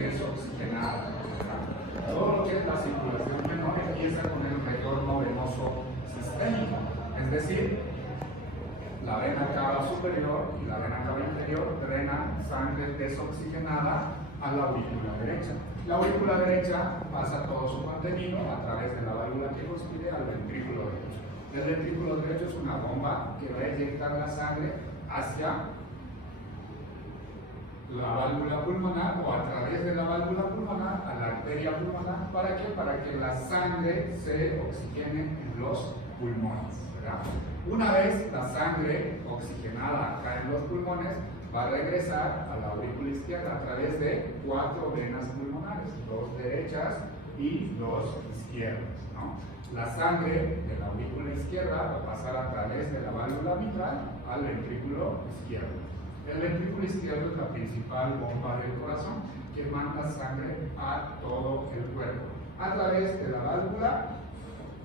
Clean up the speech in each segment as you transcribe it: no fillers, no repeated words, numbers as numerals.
desoxigenada. Todo lo que es la circulación menor empieza con el retorno venoso sistémico, es decir, la vena cava superior y la vena cava inferior drenan sangre desoxigenada a la aurícula derecha. La aurícula derecha pasa todo su contenido a través de la válvula tricúspide al ventrículo derecho. El ventrículo derecho es una bomba que va a inyectar la sangre hacia la válvula pulmonar o a través de la válvula pulmonar a la arteria pulmonar. ¿Para qué? Para que la sangre se oxigene en los pulmones, ¿verdad? Una vez la sangre oxigenada acá en los pulmones, va a regresar a la aurícula izquierda a través de 4 venas pulmonares, 2 derechas y 2 izquierdas, ¿no? La sangre de la aurícula izquierda va a pasar a través de la válvula mitral al ventrículo izquierdo. El ventrículo izquierdo es la principal bomba del corazón que manda sangre a todo el cuerpo a través de la válvula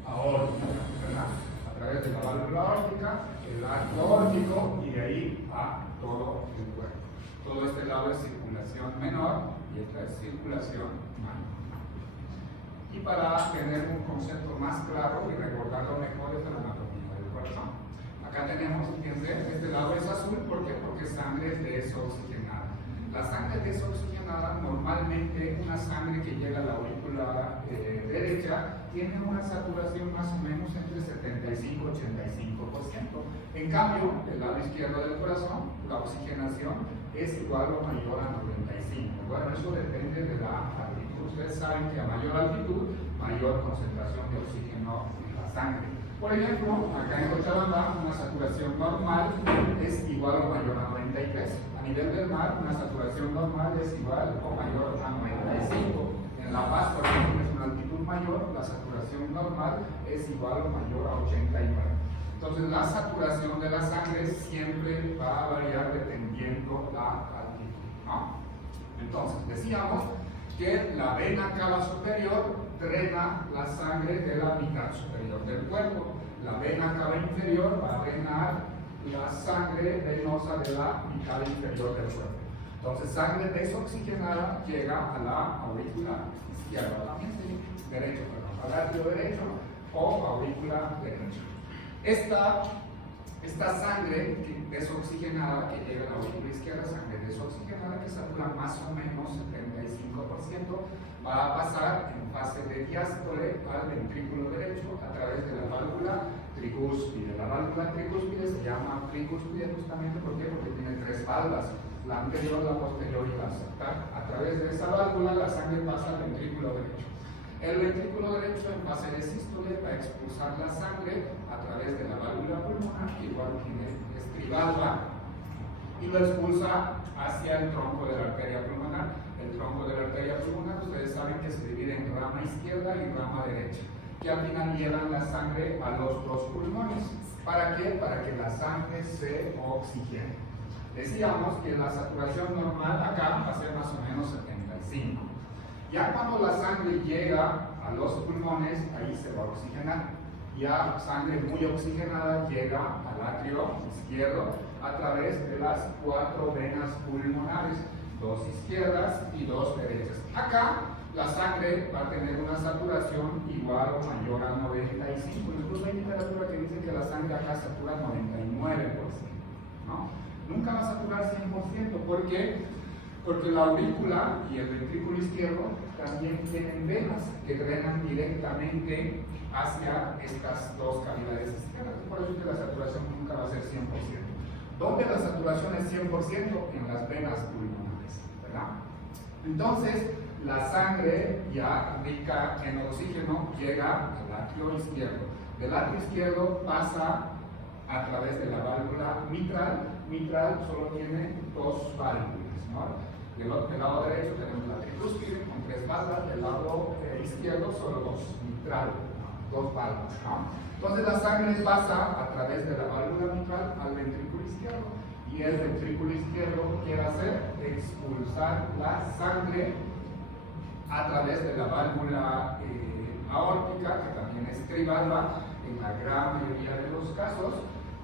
aórtica, ¿verdad? A través de la válvula aórtica, el arco aórtico y de ahí a todo el cuerpo. Todo este lado es circulación menor y esta es circulación mayor. Y para tener un concepto más claro y recordarlo mejor es la anatomía del corazón. Acá tenemos, fíjense, este lado es azul, ¿por qué? Porque es sangre desoxigenada. La sangre desoxigenada, normalmente una sangre que llega a la aurícula derecha, tiene una saturación más o menos entre 75 y 85%. En cambio, del lado izquierdo del corazón, la oxigenación es igual o mayor a 95. Bueno, eso depende de la altitud. Ustedes saben que a mayor altitud, mayor concentración de oxígeno en la sangre. Por ejemplo, acá en Cochabamba, una saturación normal es igual o mayor a 93. A nivel del mar, una saturación normal es igual o mayor a 95. En La Paz, por ejemplo, es una altitud mayor, la saturación normal es igual o mayor a 89. Entonces, la saturación de la sangre siempre va a variar dependiendo la altitud, ¿no? Entonces, decíamos que la vena cava superior drena la sangre de la mitad superior del cuerpo. La vena cava inferior va a drenar la sangre venosa de la mitad inferior del cuerpo. Entonces, sangre desoxigenada llega a la aurícula izquierda, también derecho, al atrio derecho o aurícula derecha. Esta sangre desoxigenada que llega a la aurícula izquierda, sangre desoxigenada que satura más o menos 75%, va a pasar en fase de diástole al ventrículo derecho a través de la válvula tricúspide. La válvula tricúspide se llama tricúspide justamente ¿por qué? Porque tiene 3 válvulas, la anterior, la posterior y la septal. A través de esa válvula la sangre pasa al ventrículo derecho. El ventrículo derecho en fase de sístole va a expulsar la sangre a través de la válvula pulmonar, que igual tiene estrivalva, y lo expulsa hacia el tronco de la arteria pulmonar. El tronco de la arteria pulmonar, ustedes saben que se divide en rama izquierda y rama derecha, que al final llevan la sangre a los 2 pulmones. ¿Para qué? Para que la sangre se oxigene. Decíamos que la saturación normal acá va a ser más o menos 75. Ya cuando la sangre llega a los pulmones, ahí se va a oxigenar. Ya sangre muy oxigenada llega al atrio izquierdo a través de las 4 venas pulmonares, 2 izquierdas y 2 derechas. Acá la sangre va a tener una saturación igual o mayor a 95. Incluso hay literatura que dice que la sangre acá satura 99%, ¿no? Nunca va a saturar 100%. ¿Por qué? Porque la aurícula y el ventrículo izquierdo también tienen venas que drenan directamente hacia estas 2 cavidades izquierdas. Por eso es que la saturación nunca va a ser 100%. ¿Dónde la saturación es 100%? En las venas pulmonares, ¿verdad? Entonces, la sangre ya rica en oxígeno llega al atrio izquierdo. Del atrio izquierdo pasa a través de la válvula mitral. Mitral solo tiene 2 válvulas, ¿no? Del lado derecho tenemos la tricúspide con 3 válvulas, del lado izquierdo solo 2, mitral, 2 válvulas, ¿no? Entonces la sangre pasa a través de la válvula mitral al ventrículo izquierdo y el ventrículo izquierdo quiere hacer expulsar la sangre a través de la válvula aórtica, que también es trivalva. En la gran mayoría de los casos,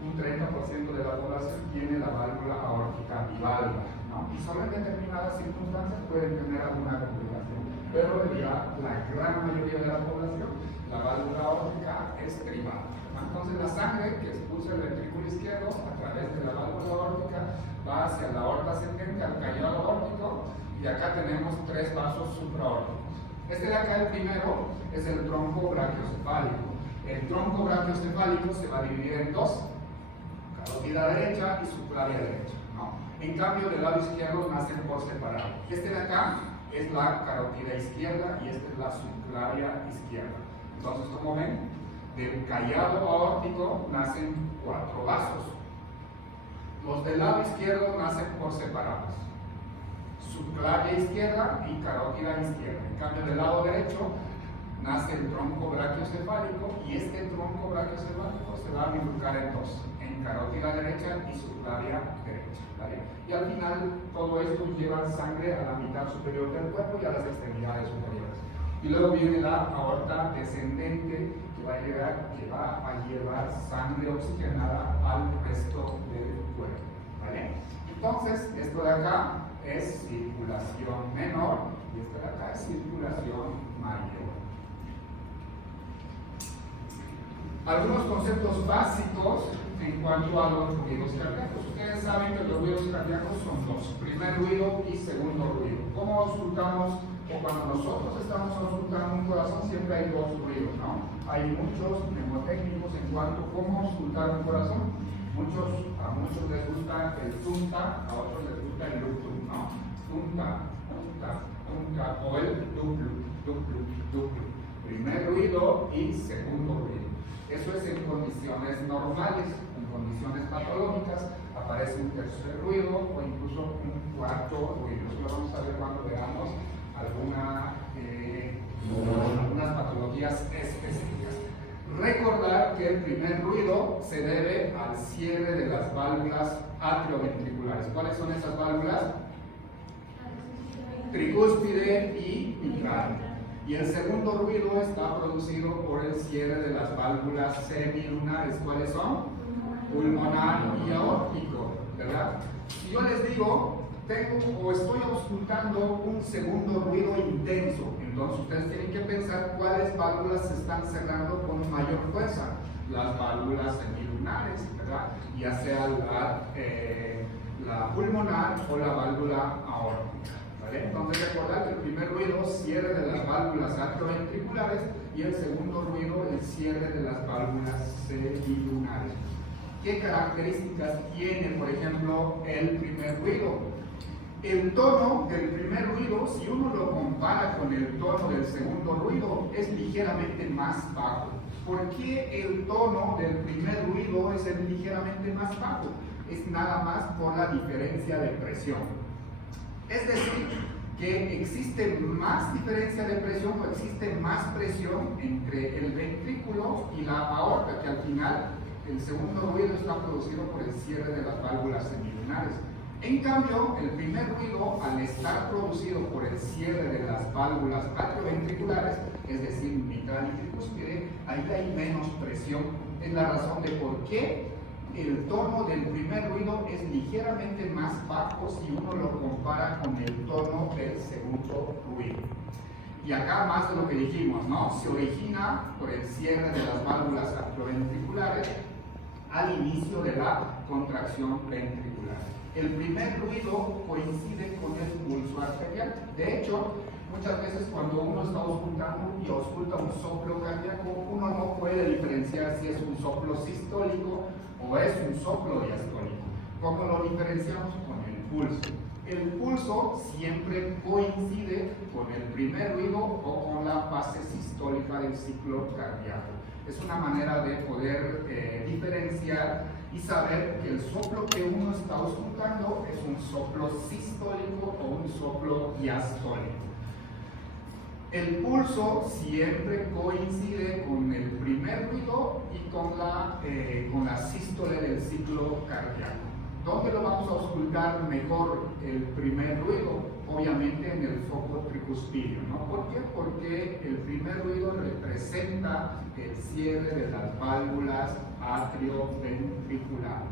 un 30% de la población tiene la válvula aórtica bivalva. ¿no? Y solo en determinadas circunstancias pueden tener alguna complicación, pero ya la gran mayoría de la población, la válvula aórtica es privada. Entonces la sangre que expulsa el ventrículo izquierdo a través de la válvula aórtica va hacia la aorta ascendente, al callado aórtico, y acá tenemos 3 vasos supraórticos. Este de acá, el primero, es el tronco brachiocefálico. El tronco brachiocefálico se va a dividir en 2, carótida derecha y subclavia derecha, ¿no? En cambio, del lado izquierdo nacen por separado. Este de acá es la carótida izquierda y esta es la subclavia izquierda. Entonces, como ven, del callado aórtico nacen 4 vasos. Los del lado izquierdo nacen por separados, subclavia izquierda y carótida izquierda. En cambio, del lado derecho nace el tronco brachiocefálico y este tronco brachiocefálico se va a bifurcar en 2, en carótida derecha y subclavia derecha, ¿vale? Y al final todo esto lleva sangre a la mitad superior del cuerpo y a las extremidades superiores. Y luego viene la aorta descendente que va a llevar sangre oxigenada al resto del cuerpo, ¿vale? Entonces, esto de acá es circulación menor y esto de acá es circulación mayor. Algunos conceptos básicos en cuanto a los ruidos cardíacos. Ustedes saben que los ruidos cardíacos son 2, primer ruido y segundo ruido. ¿Cómo auscultamos? O cuando nosotros estamos auscultando un corazón siempre hay 2 ruidos, ¿no? Hay muchos mnemotécnicos en cuanto a cómo auscultar un corazón. A muchos les gusta el tunta, a otros les gusta el luptum, ¿no? Tunta, tunta, tunta, o el duplu, duplu, duplu. Primer ruido y segundo ruido. Eso es en condiciones normales. En condiciones patológicas aparece un tercer ruido o incluso un cuarto ruido. Eso lo vamos a ver cuando veamos algunas patologías específicas. Recordar que el primer ruido se debe al cierre de las válvulas atrioventriculares. ¿Cuáles son esas válvulas? Tricúspide y mitral. Y el segundo ruido está producido por el cierre de las válvulas semilunares. ¿Cuáles son? Pulmonar y aórtico, ¿verdad? Si yo les digo, estoy auscultando un segundo ruido intenso, entonces ustedes tienen que pensar cuáles válvulas se están cerrando con mayor fuerza. Las válvulas semilunares, ¿verdad? Ya sea la pulmonar o la válvula aórtica, ¿vale? Entonces recordar que el primer ruido, cierre de las válvulas atrioventriculares, y el segundo ruido, el cierre de las válvulas semilunares. ¿Qué características tiene, por ejemplo, el primer ruido? El tono del primer ruido, si uno lo compara con el tono del segundo ruido, es ligeramente más bajo. ¿Por qué el tono del primer ruido es ligeramente más bajo? Es nada más por la diferencia de presión. Es decir, que existe más diferencia de presión o existe más presión entre el ventrículo y la aorta, que al final el segundo ruido está producido por el cierre de las válvulas semilunares. En cambio, el primer ruido, al estar producido por el cierre de las válvulas atrioventriculares, es decir, mitral y tricúspide, ahí hay menos presión. Es la razón de por qué el tono del primer ruido es ligeramente más bajo si uno lo compara con el tono del segundo ruido. Y acá más de lo que dijimos, ¿no? Se origina por el cierre de las válvulas atrioventriculares al inicio de la contracción ventricular. El primer ruido coincide con el pulso arterial. De hecho, muchas veces cuando uno está auscultando y ausculta un soplo cardíaco, uno no puede diferenciar si es un soplo sistólico o es un soplo diastólico. ¿Cómo lo diferenciamos? Con el pulso. El pulso siempre coincide con el primer ruido o con la fase sistólica del ciclo cardíaco. Es una manera de poder diferenciar y saber que el soplo que uno está auscultando es un soplo sistólico o un soplo diastólico. El pulso siempre coincide con el primer ruido y con la sístole del ciclo cardíaco. ¿Dónde lo vamos a auscultar mejor el primer ruido? Obviamente en el foco tricuspidio, ¿no? ¿Por qué? Porque el primer ruido representa el cierre de las válvulas atrioventriculares.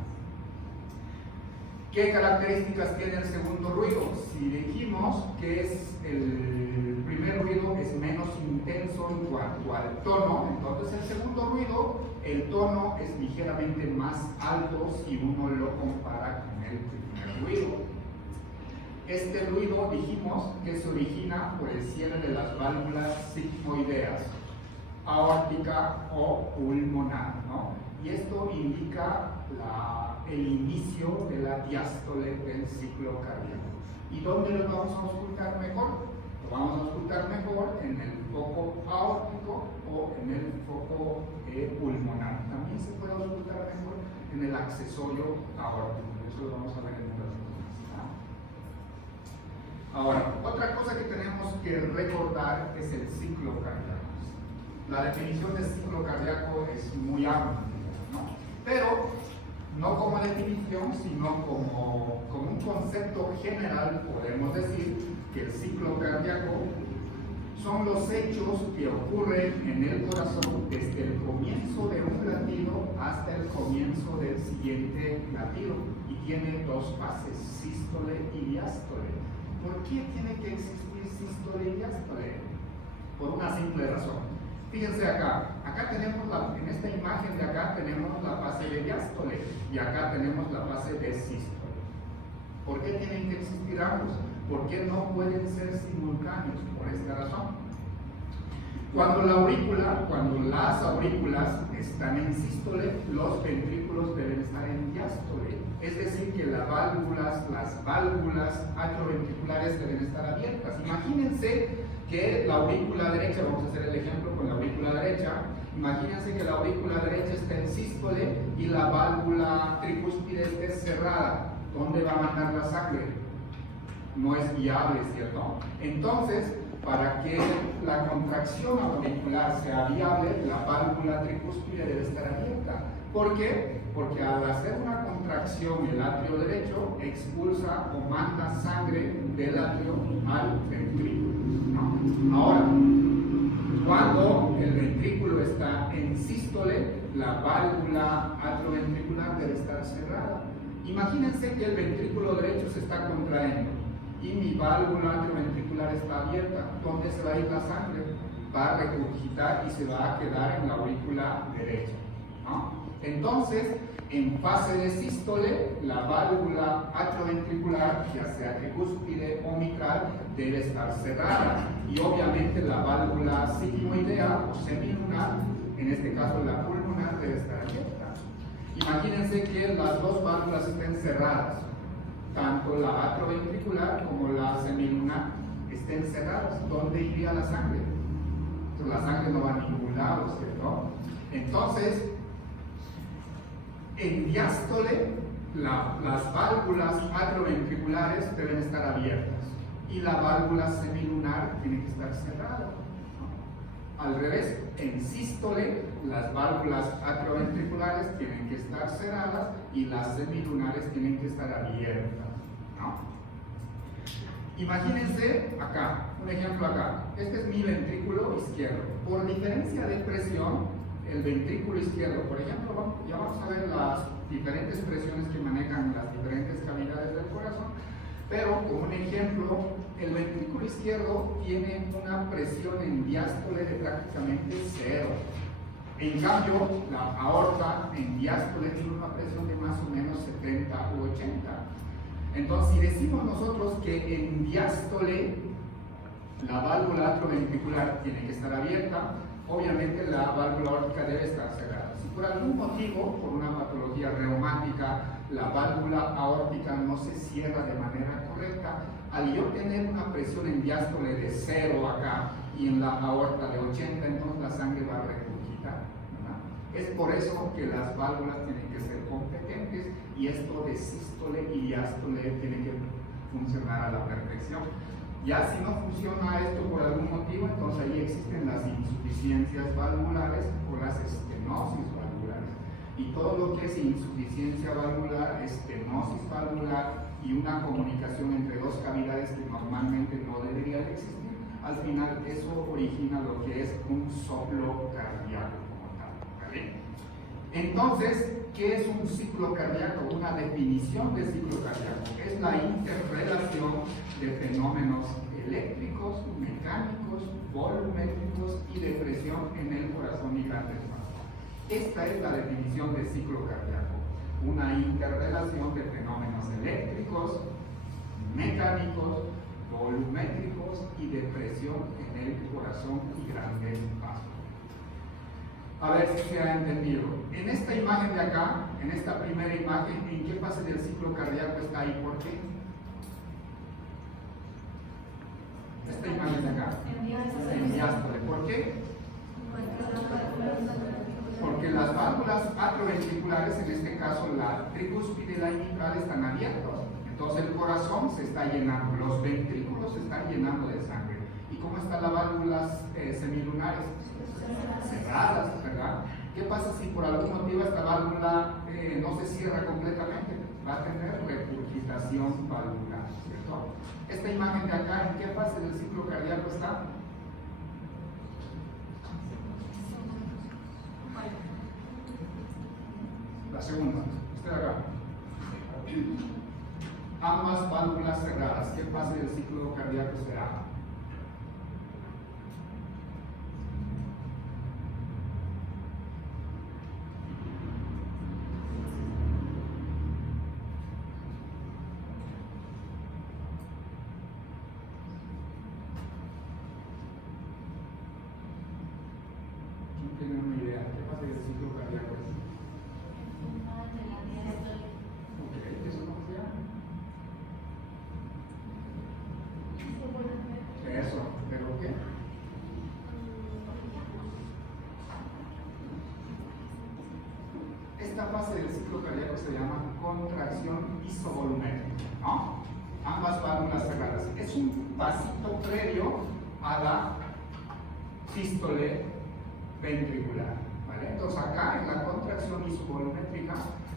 ¿Qué características tiene el segundo ruido? Si dijimos que el primer ruido es menos intenso en cuanto al tono, entonces el segundo ruido, el tono es ligeramente más alto si uno lo compara con el primer ruido. Este ruido dijimos que se origina por el cierre de las válvulas sigmoideas, aórtica o pulmonar, ¿no? Y esto indica el inicio de la diástole del ciclo cardíaco. ¿Y dónde lo vamos a auscultar mejor? Lo vamos a auscultar mejor en el foco aórtico o en el foco pulmonar. También se puede auscultar mejor en el accesorio aórtico. Eso lo vamos a ver en un ratito más. Ahora, otra cosa que tenemos que recordar es el ciclo cardíaco. La definición de ciclo cardíaco es muy amplia, ¿no? Pero no como definición, sino como un concepto general, podemos decir que el ciclo cardíaco son los hechos que ocurren en el corazón desde el comienzo de un latido hasta el comienzo del siguiente latido, y tiene dos fases, sístole y diástole. ¿Por qué tiene que existir sístole y diástole? Por una simple razón. Fíjense acá tenemos en esta imagen de acá tenemos la fase de diástole y acá tenemos la fase de sístole. ¿Por qué tienen que existir ambos? ¿Por qué no pueden ser simultáneos? Por esta razón. Cuando las aurículas están en sístole, los ventrículos deben estar en diástole. Es decir, que las válvulas atrioventriculares deben estar abiertas. Imagínense que la aurícula derecha, vamos a hacer el ejemplo con la aurícula derecha, imagínense que la aurícula derecha está en sístole y la válvula tricúspide esté cerrada. ¿Dónde va a mandar la sangre? No es viable, ¿cierto? Entonces, para que la contracción auricular sea viable, la válvula tricúspide debe estar abierta. ¿Por qué? Porque al hacer una contracción el atrio derecho expulsa o manda sangre del atrio al ventrículo, ¿no? Ahora, cuando el ventrículo está en sístole, la válvula atrioventricular debe estar cerrada. Imagínense que el ventrículo derecho se está contrayendo y mi válvula atrioventricular está abierta. ¿Dónde se va a ir la sangre? Va a regurgitar y se va a quedar en la aurícula derecha, ¿no? Entonces, en fase de sístole, la válvula atrioventricular, ya sea tricúspide o mitral, debe estar cerrada. Y obviamente la válvula sigmoidea o semilunar, en este caso la pulmonar, debe estar abierta. Imagínense que las dos válvulas estén cerradas, tanto la atrioventricular como la semilunar estén cerradas. ¿Dónde iría la sangre? Pues la sangre no va a ningún lado, ¿cierto? Entonces, en diástole, las válvulas atrioventriculares deben estar abiertas y la válvula semilunar tiene que estar cerrada, ¿no? Al revés, en sístole, las válvulas atrioventriculares tienen que estar cerradas y las semilunares tienen que estar abiertas, ¿no? Imagínense acá, un ejemplo acá. Este es mi ventrículo izquierdo. Por diferencia de presión, el ventrículo izquierdo, por ejemplo, ya vamos a ver las diferentes presiones que manejan las diferentes cavidades del corazón, pero como un ejemplo, el ventrículo izquierdo tiene una presión en diástole de prácticamente 0. En cambio, la aorta en diástole tiene una presión de más o menos 70 u 80. Entonces, si decimos nosotros que en diástole la válvula atrioventricular tiene que estar abierta, obviamente la válvula aórtica debe estar cerrada. Si por algún motivo, por una patología reumática, la válvula aórtica no se cierra de manera correcta, al yo tener una presión en diástole de 0 acá y en la aorta de 80, entonces la sangre va a regurgitar, ¿verdad? Es por eso que las válvulas tienen que ser competentes y esto de sístole y diástole tiene que funcionar a la perfección. Ya si no funciona esto por algún motivo, entonces ahí existen las insuficiencias valvulares o las estenosis valvulares. Y todo lo que es insuficiencia valvular, estenosis valvular y una comunicación entre dos cavidades que normalmente no debería de existir, al final eso origina lo que es un soplo cardíaco como tal, ¿vale? Entonces, ¿qué es un ciclo cardíaco? Una definición de ciclo cardíaco es la interrelación de fenómenos eléctricos, mecánicos, volumétricos y de presión en el corazón y grandes vasos. Esta es la definición de ciclo cardíaco, una interrelación de fenómenos eléctricos, mecánicos, volumétricos y de presión en el corazón y grandes vasos. A ver si se ha entendido. En esta imagen de acá, en esta primera imagen, ¿en qué fase del ciclo cardíaco está ahí? ¿Por qué? Esta imagen de acá. En diástole. ¿Por qué? Porque las válvulas atrioventriculares, en este caso la tricúspide y la mitral, están abiertas. Entonces el corazón se está llenando, los ventrículos se están llenando de sangre. ¿Y cómo están las válvulas semilunares? Cerradas, ¿verdad? ¿Qué pasa si por algún motivo esta válvula no se cierra completamente? Va a tener regurgitación valvular, ¿cierto? Esta imagen de acá, ¿en qué fase del ciclo cardíaco está? La segunda, esta de acá. Ambas válvulas cerradas, ¿qué fase del ciclo cardíaco será? ¿Tienen una idea? ¿Qué fase del ciclo cardíaco es? Ok, ¿eso cómo se llama? Eso, ¿pero qué? Esta fase del ciclo cardíaco se llama contracción isovolumétrica, ¿no? Ambas válvulas cerradas. Es un pasito previo a la sístole ventricular, ¿vale? Entonces acá en la contracción isovolumétrica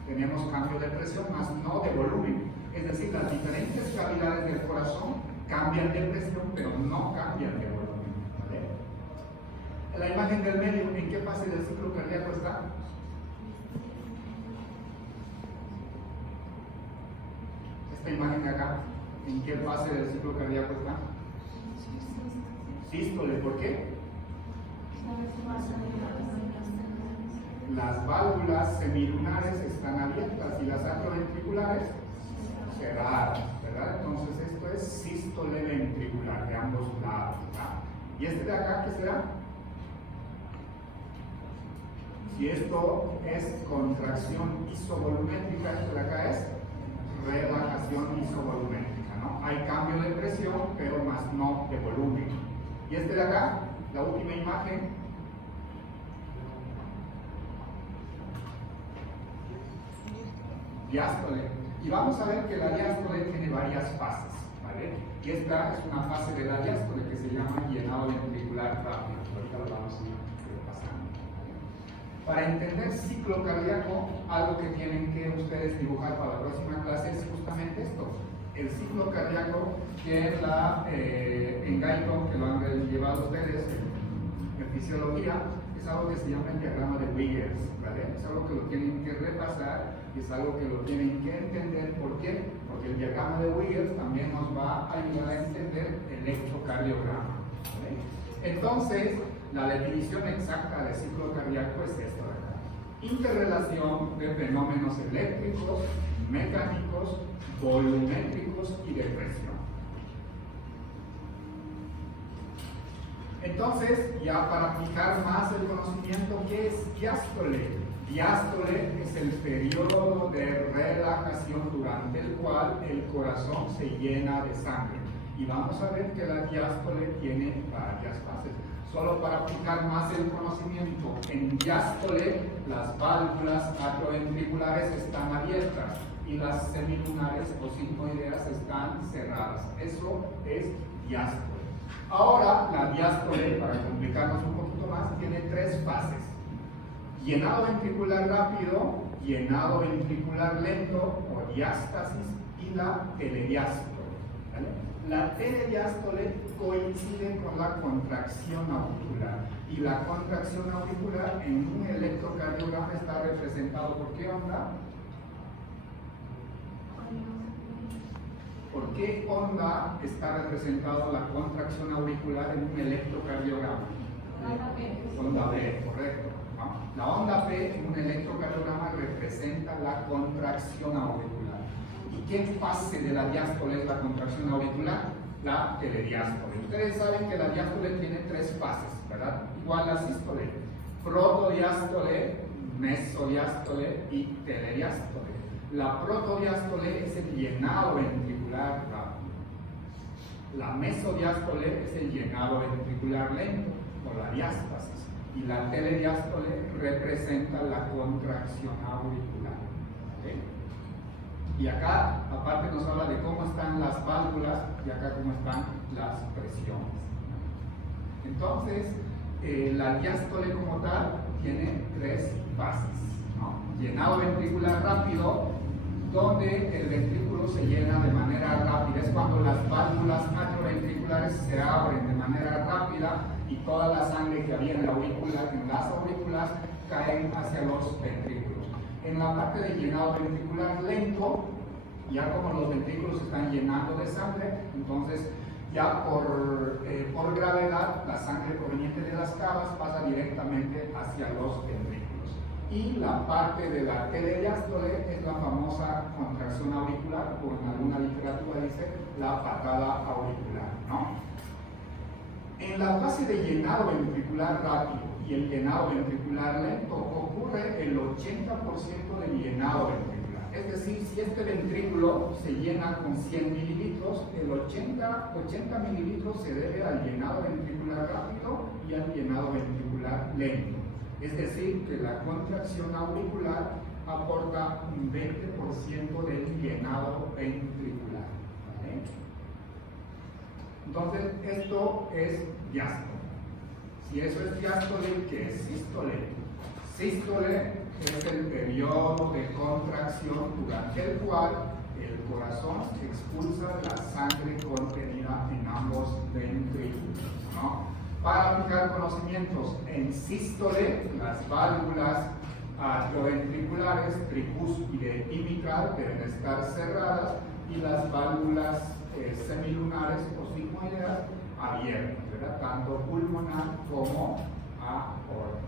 tenemos cambio de presión, más no de volumen. Es decir, las diferentes cavidades del corazón cambian de presión, pero no cambian de volumen, ¿vale? La imagen del medio, ¿en qué fase del ciclo cardíaco está? Esta imagen de acá, ¿en qué fase del ciclo cardíaco está? Sístole, ¿por qué? Las válvulas semilunares están abiertas y las atrioventriculares cerradas, ¿verdad? Entonces esto es sístole ventricular de ambos lados, ¿verdad? ¿Y este de acá qué será? Si esto es contracción isovolumétrica, esto de acá es relajación isovolumétrica, ¿no? Hay cambio de presión, pero más no de volumen. Y este de acá, la última imagen, diástole. Y vamos a ver que la diástole tiene varias fases, ¿vale? Y esta es una fase de la diástole que se llama llenado ventricular rápido. Ahorita lo vamos a ir pasando. Para entender ciclo cardíaco, algo que tienen que ustedes dibujar para la próxima clase es justamente esto. El ciclo cardíaco que en Guyton, que lo han llevado ustedes en fisiología, es algo que se llama el diagrama de Wiggers, ¿vale? Es algo que lo tienen que repasar y es algo que lo tienen que entender. ¿Por qué? Porque el diagrama de Wiggers también nos va a ayudar a entender el electrocardiograma, ¿vale? Entonces, la definición exacta de ciclo cardíaco es esto de acá: interrelación de fenómenos eléctricos, mecánicos, volumétricos y de presión. Entonces, ya para aplicar más el conocimiento, ¿qué es diástole? Diástole es el periodo de relajación durante el cual el corazón se llena de sangre. Y vamos a ver que la diástole tiene varias fases. Solo para aplicar más el conocimiento, en diástole las válvulas atrioventriculares están abiertas y las semilunares o sigmoideas están cerradas. Eso es diástole. Ahora, la diástole, para complicarnos un poquito más, tiene tres fases: llenado ventricular rápido, llenado ventricular lento o diástasis, y la telediástole, ¿vale? La telediástole coincide con la contracción auricular. Y la contracción auricular en un electrocardiograma está representado por qué onda. ¿Por qué onda está representado la contracción auricular en un electrocardiograma? Onda B, correcto. ¿No? La onda P en un electrocardiograma representa la contracción auricular. ¿Y qué fase de la diástole es la contracción auricular? La telediástole. Ustedes saben que la diástole tiene tres fases, ¿verdad? Igual la sístole. Protodiástole, mesodiástole y telediástole. La protodiástole es el llenado ventricular rápido. La mesodiástole es el llenado ventricular lento, o la diástasis. Y la telediástole representa la contracción auricular. ¿Okay? Y acá, aparte, nos habla de cómo están las válvulas y acá cómo están las presiones. Entonces, la diástole como tal tiene tres fases, ¿no? Llenado ventricular rápido, donde el ventrículo se llena de manera rápida. Es cuando las válvulas atrioventriculares se abren de manera rápida y toda la sangre que había en la aurícula, en las aurículas, caen hacia los ventrículos. En la parte de llenado ventricular lento, ya como los ventrículos se están llenando de sangre, entonces ya por gravedad la sangre proveniente de las cavas pasa directamente hacia los ventrículos. Y la parte de la telediástole es la famosa contracción auricular, o en alguna literatura dice la patada auricular, ¿no? En la fase de llenado ventricular rápido y el llenado ventricular lento ocurre el 80% del llenado ventricular. Es decir, si este ventrículo se llena con 100 mililitros, el 80 mililitros se debe al llenado ventricular rápido y al llenado ventricular lento. Es decir, que la contracción auricular aporta un 20% del llenado ventricular. ¿Vale? Entonces, esto es diástole. Si eso es diástole, ¿qué es sístole? Sístole es el periodo de contracción durante el cual el corazón expulsa la sangre contenida en ambos ventrículos, ¿no? Para aplicar conocimientos, en sístole, las válvulas atrioventriculares, tricúspide y mitral deben estar cerradas y las válvulas semilunares o sigmoideas abiertas, ¿verdad? Tanto pulmonar como aorta.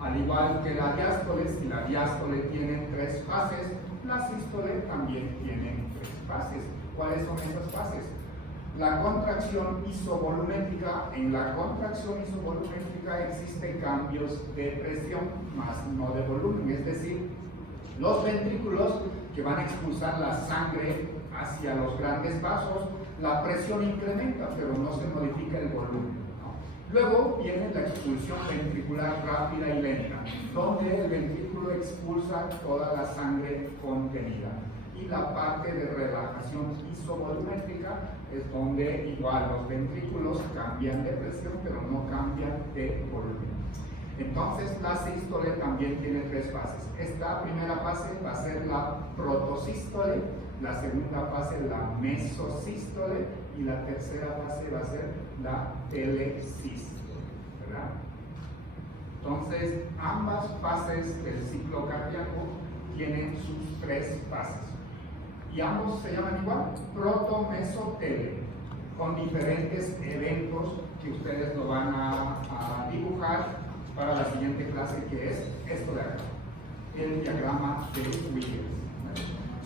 Al igual que la diástole, si la diástole tiene tres fases, la sístole también tiene tres fases. ¿Cuáles son esas fases? La contracción isovolumétrica. En la contracción isovolumétrica existen cambios de presión, más no de volumen, es decir, los ventrículos que van a expulsar la sangre hacia los grandes vasos, la presión incrementa, pero no se modifica el volumen. Luego viene la expulsión ventricular rápida y lenta, donde el ventrículo expulsa toda la sangre contenida. Y la parte de relajación isovolumétrica es donde igual los ventrículos cambian de presión, pero no cambian de volumen. Entonces la sístole también tiene tres fases. Esta primera fase va a ser la protosístole, la segunda fase la mesosístole y la tercera fase va a ser la telesístole, ¿verdad? Entonces ambas fases del ciclo cardíaco tienen sus tres fases y ambos se llaman igual, proto, meso, tele, con diferentes eventos que ustedes lo van a dibujar para la siguiente clase, que es esto de acá, el diagrama de Wiggers.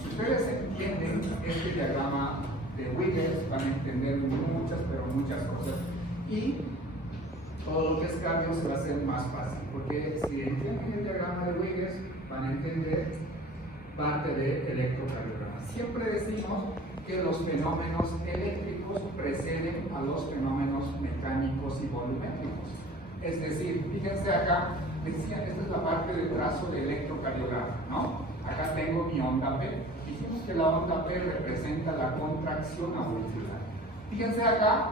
Si ustedes entienden este diagrama de Wiggers, van a entender muchas, pero muchas cosas, y todo lo que es cardio se va a hacer más fácil, porque si entienden el diagrama de Wiggers, van a entender parte de electrocardiograma. Siempre decimos que los fenómenos eléctricos preceden a los fenómenos mecánicos y volumétricos. Es decir, fíjense acá, decían, esta es la parte del trazo de electrocardiograma, ¿no? Acá tengo mi onda P. Dijimos que la onda P representa la contracción auricular. Fíjense acá,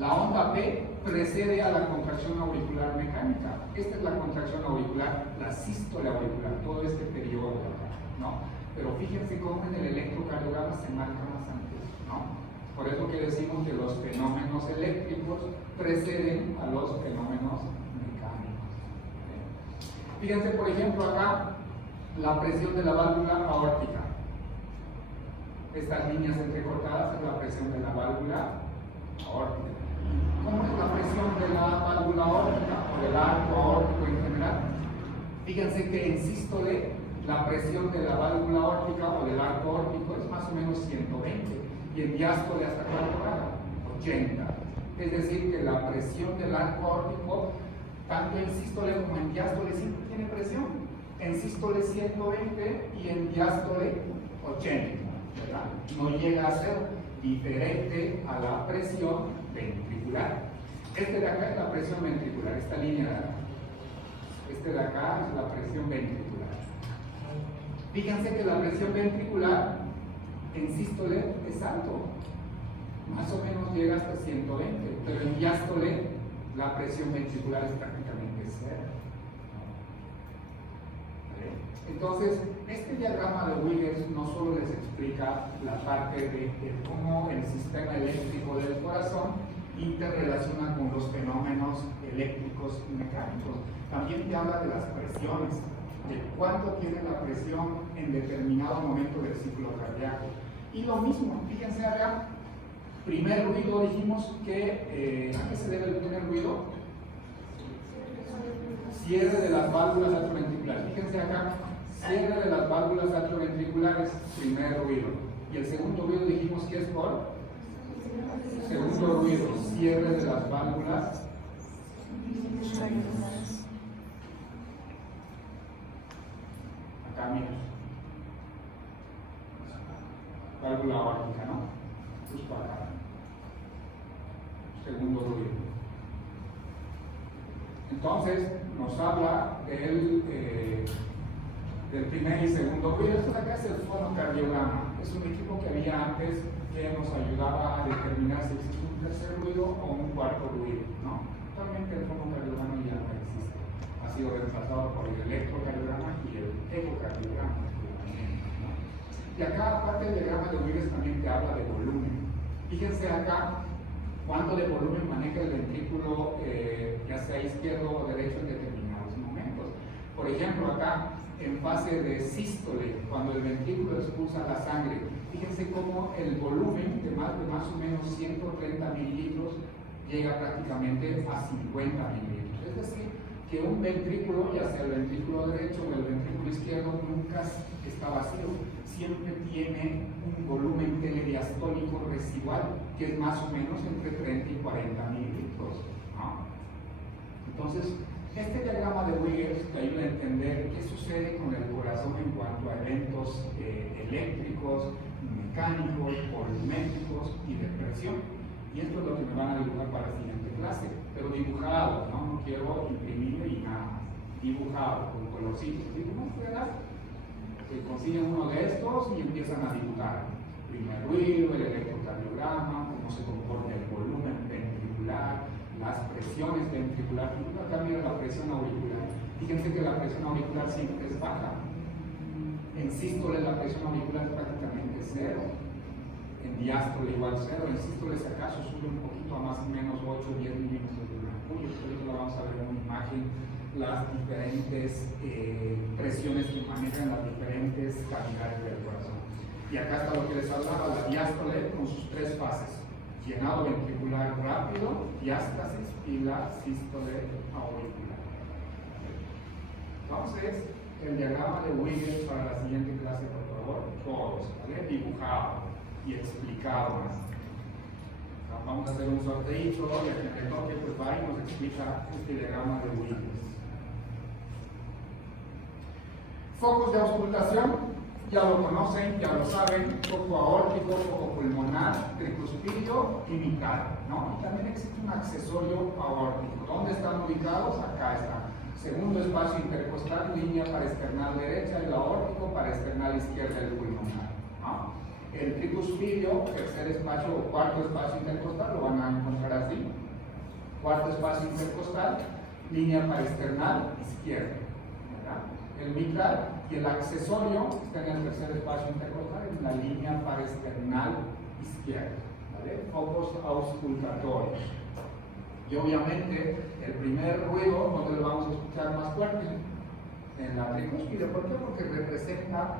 la onda P precede a la contracción auricular mecánica. Esta es la contracción auricular, la sístole auricular, todo este periodo acá, ¿no? Pero fíjense cómo en el electrocardiograma se marca más antes, ¿no? Por eso que decimos que los fenómenos eléctricos preceden a los fenómenos mecánicos. Fíjense, por ejemplo, acá la presión de la válvula aórtica. Estas líneas entrecortadas es la presión de la válvula aórtica. ¿Cómo es la presión de la válvula aórtica o del arco aórtico en general? Fíjense que en sístole la presión de la válvula aórtica o del arco aórtico es más o menos 120 y en diástole hasta cuánto grado? 80. Es decir, que la presión del arco aórtico, tanto en sístole como en diástole, siempre tiene presión. En sístole 120 y en diástole 80, ¿verdad? No llega a ser diferente a la presión ventricular. Este de acá es la presión ventricular, esta línea de acá. Este de acá es la presión ventricular. Fíjense que la presión ventricular en sístole es alto, más o menos llega hasta 120, pero en diástole la presión ventricular es prácticamente cero. Entonces, este diagrama de Wiggers no solo les explica la parte de cómo el sistema eléctrico del corazón interrelaciona con los fenómenos eléctricos y mecánicos, también te habla de las presiones, de cuánto tiene la presión en determinado momento del ciclo cardíaco. Y lo mismo, fíjense acá, primer ruido dijimos que, ¿a qué se debe el primer ruido? Cierre de las válvulas atrioventriculares. Fíjense acá, cierre de las válvulas atrioventriculares, primer ruido. Y el segundo ruido dijimos que es por segundo ruido, cierre de las válvulas. Acá miren, válvula aórtica, ¿no? Justo acá. Segundo ruido. Entonces, nos habla del primer y segundo ruido. Esto de acá es el fonocardiograma. Es un equipo que había antes que nos ayudaba a determinar si existe un tercer ruido o un cuarto ruido, ¿no? Actualmente el fonocardiograma ya no existe. Ha sido reemplazado por el electrocardiograma y el ecocardiograma. ¿No? Y acá, aparte del diagrama de Wiggers, también te habla de volumen. Fíjense acá cuánto de volumen maneja el ventrículo, ya sea izquierdo o derecho en determinados momentos. Por ejemplo, acá en fase de sístole, cuando el ventrículo expulsa la sangre, fíjense cómo el volumen de más o menos 130 mililitros llega prácticamente a 50 mililitros. Es decir, que un ventrículo, ya sea el ventrículo derecho o el ventrículo izquierdo, nunca está vacío. Siempre tiene un volumen telediastólico residual, que es más o menos entre 30 y 40 mililitros, ¿no? Entonces, este diagrama de Wiggers te ayuda a entender qué sucede con el corazón en cuanto a eventos eléctricos, mecánicos, volumétricos y de presión. Y esto es lo que me van a dibujar para la siguiente clase, pero dibujado, ¿no? No quiero imprimirlo y nada más. Dibujado, con colorcitos. Digo, ¿no? Consiguen uno de estos y empiezan a dibujar. Primer ruido, el electrocardiograma, cómo se comporta el volumen ventricular, las presiones ventriculares. Acá mira la presión auricular. Fíjense que la presión auricular siempre es baja. En sístole la presión auricular es prácticamente cero. En diástole igual cero. En sístole si acaso sube un poquito a más o menos 8 o 10 milímetros de mercurio. Esto lo vamos a ver en una imagen, las diferentes presiones que manejan las diferentes cavidades del corazón. Y acá está lo que les hablaba, la diástole con sus tres fases: llenado ventricular rápido, diástasis y la sístole auricular. Entonces, el diagrama de Wiggers para la siguiente clase, por favor, todos, ¿vale? Dibujado y explicado más. Vamos a hacer un sorteito y a quien le toque, pues va y nos explica este diagrama de Wiggers. Focos de auscultación, ya lo conocen, ya lo saben: foco aórtico, foco pulmonar, tricuspidio y mitral, ¿no? Y también existe un accesorio aórtico. ¿Dónde están ubicados? Acá están. Segundo espacio intercostal, línea paraesternal derecha del aórtico, paraesternal izquierda del pulmonar, ¿no? El tricuspidio, tercer espacio o cuarto espacio intercostal, lo van a encontrar así. Cuarto espacio intercostal, línea paraesternal izquierda, ¿verdad? El mitral y el accesorio está en el tercer espacio intercostal, en la línea paraesternal izquierda, ¿vale? Focos auscultatorios. Y obviamente el primer ruido, ¿dónde lo vamos a escuchar más fuerte? En la tricúspide. ¿Por qué? Porque representa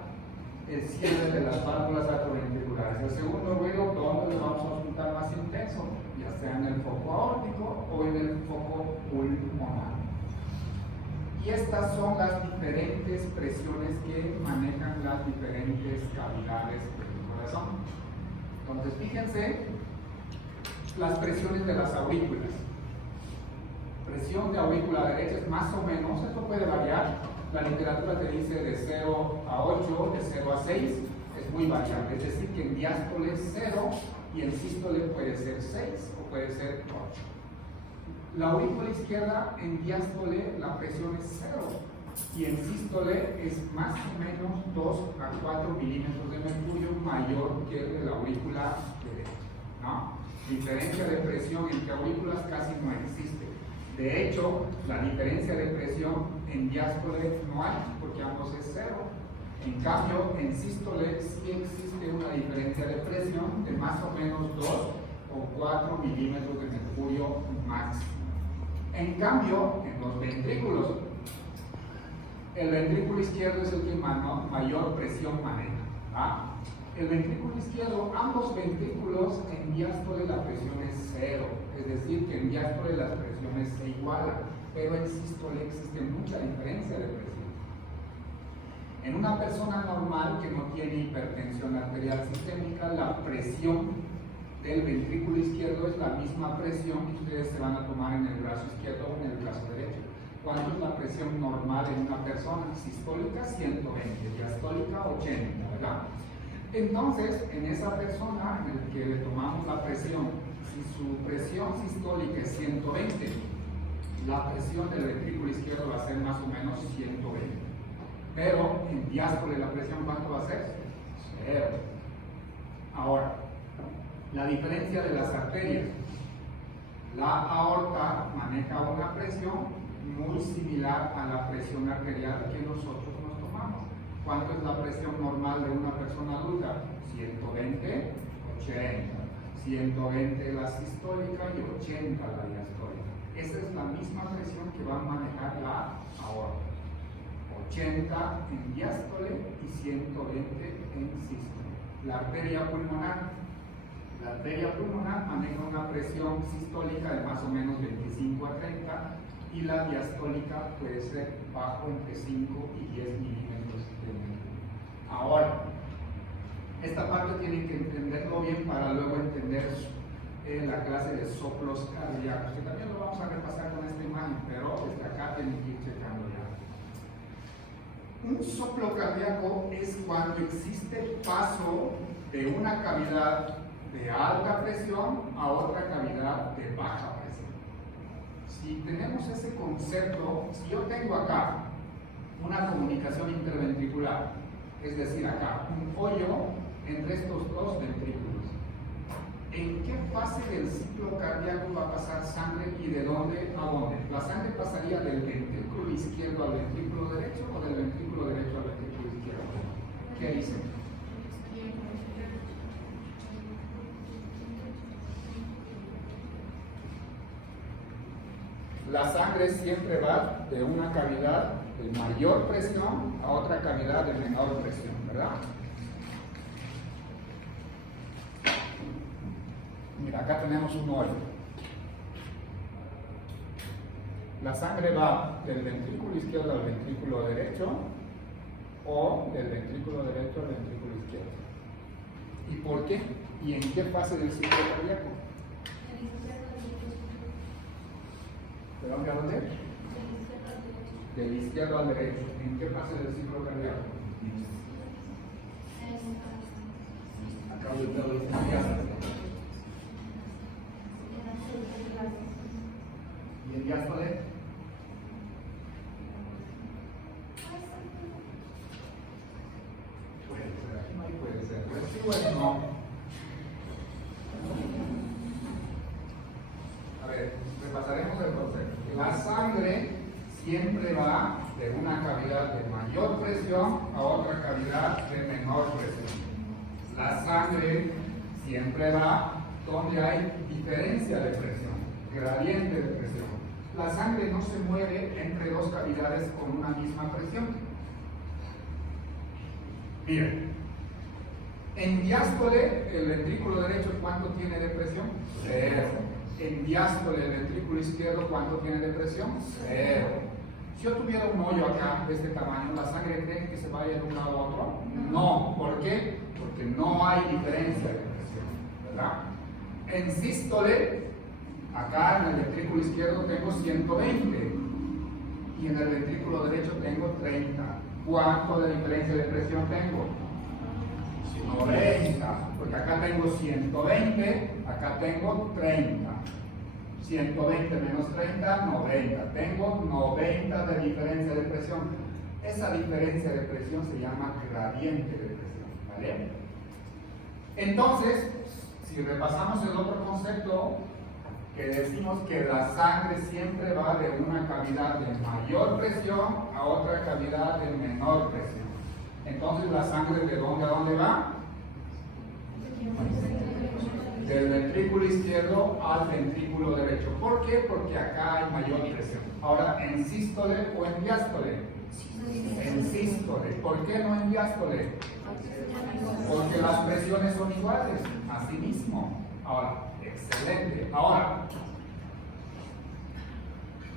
el cierre de las válvulas atrioventriculares. El segundo ruido, ¿dónde lo vamos a escuchar más intenso? Ya sea en el foco aórtico o en el foco pulmonar. Y estas son las diferentes presiones que manejan las diferentes cavidades del corazón. Entonces, fíjense las presiones de las aurículas. Presión de aurícula derecha es más o menos, esto puede variar. La literatura te dice de 0 a 8, de 0 a 6, es muy variable. Es decir, que en diástole es 0 y en sístole puede ser 6 o puede ser 8. La aurícula izquierda en diástole la presión es 0 y en sístole es más o menos 2 a 4 milímetros de mercurio mayor que el de la aurícula derecha, ¿no? Diferencia de presión entre aurículas casi no existe. De hecho, la diferencia de presión en diástole no hay, porque ambos es 0. En cambio, en sístole sí existe una diferencia de presión de más o menos 2 o 4 milímetros de mercurio máximo. En cambio, en los ventrículos, el ventrículo izquierdo es el que mayor presión maneja, ¿verdad? El ventrículo izquierdo, ambos ventrículos en diástole la presión es 0, es decir, que en diástole las presiones se igualan, pero en sístole existe mucha diferencia de presión. En una persona normal que no tiene hipertensión arterial sistémica, la presión del ventrículo izquierdo es la misma presión que ustedes se van a tomar en el brazo izquierdo o en el brazo derecho. ¿Cuánto es la presión normal en una persona? Sistólica 120, diastólica 80, ¿verdad? Entonces, en esa persona en la que le tomamos la presión, si su presión sistólica es 120, la presión del ventrículo izquierdo va a ser más o menos 120. Pero en diástole la presión, ¿cuánto va a ser? 0. Ahora, la diferencia de las arterias. La aorta maneja una presión muy similar a la presión arterial que nosotros nos tomamos. ¿Cuánto es la presión normal de una persona adulta? 120, 80. 120 la sistólica y 80 la diastólica. Esa es la misma presión que va a manejar la aorta. 80 en diástole y 120 en sístole. La arteria pulmonar. La arteria pulmonar maneja una presión sistólica de más o menos 25 a 30 y la diastólica puede ser bajo entre 5 y 10 milímetros de mercurio. Ahora, esta parte tienen que entenderlo bien para luego entender la clase de soplos cardíacos, que también lo vamos a repasar con esta imagen, pero desde acá tienen que ir checando ya. Un soplo cardíaco es cuando existe paso de una cavidad de alta presión a otra cavidad de baja presión. Si tenemos ese concepto, si yo tengo acá una comunicación interventricular, es decir, acá un hoyo entre estos dos ventrículos, ¿en qué fase del ciclo cardíaco va a pasar sangre y de dónde a dónde? ¿La sangre pasaría del ventrículo izquierdo al ventrículo derecho o del ventrículo derecho al ventrículo izquierdo? ¿Qué dicen? La sangre siempre va de una cavidad de mayor presión a otra cavidad de menor presión, ¿verdad? Mira, acá tenemos un hoyo. La sangre va del ventrículo izquierdo al ventrículo derecho o del ventrículo derecho al ventrículo izquierdo. ¿Y por qué? ¿Y en qué fase del ciclo cardíaco? ¿De dónde a dónde? Del izquierdo al derecho. ¿En qué fase del ciclo cardíaco? Acabo de decir. ¿Y el diástole? Puede ser, no puede ser. Pues sí, bueno, no. A ver, repasaremos el concepto. La sangre siempre va de una cavidad de mayor presión a otra cavidad de menor presión. La sangre siempre va donde hay diferencia de presión, gradiente de presión. La sangre no se mueve entre dos cavidades con una misma presión. Miren, en diástole, el ventrículo derecho, ¿cuánto tiene de presión? 0. En diástole, el ventrículo izquierdo, ¿cuánto tiene de presión? 0. Si yo tuviera un hoyo acá de este tamaño, ¿la sangre cree que se vaya de un lado a otro? No. ¿Por qué? Porque no hay diferencia de presión, ¿verdad? En sístole, acá en el ventrículo izquierdo tengo 120 y en el ventrículo derecho tengo 30. ¿Cuánto de diferencia de presión tengo? 90, porque acá tengo 120, acá tengo 30. 120 menos 30, 90. Tengo 90 de diferencia de presión. Esa diferencia de presión se llama gradiente de presión, ¿vale? Entonces, si repasamos el otro concepto, que decimos que la sangre siempre va de una cavidad de mayor presión a otra cavidad de menor presión. Entonces, ¿la sangre de dónde a dónde va? Del ventrículo izquierdo al ventrículo derecho. ¿Por qué? Porque acá hay mayor presión. Ahora, ¿en sístole o en diástole? En sístole. ¿Por qué no en diástole? Porque las presiones son iguales, así mismo. Ahora, excelente. Ahora,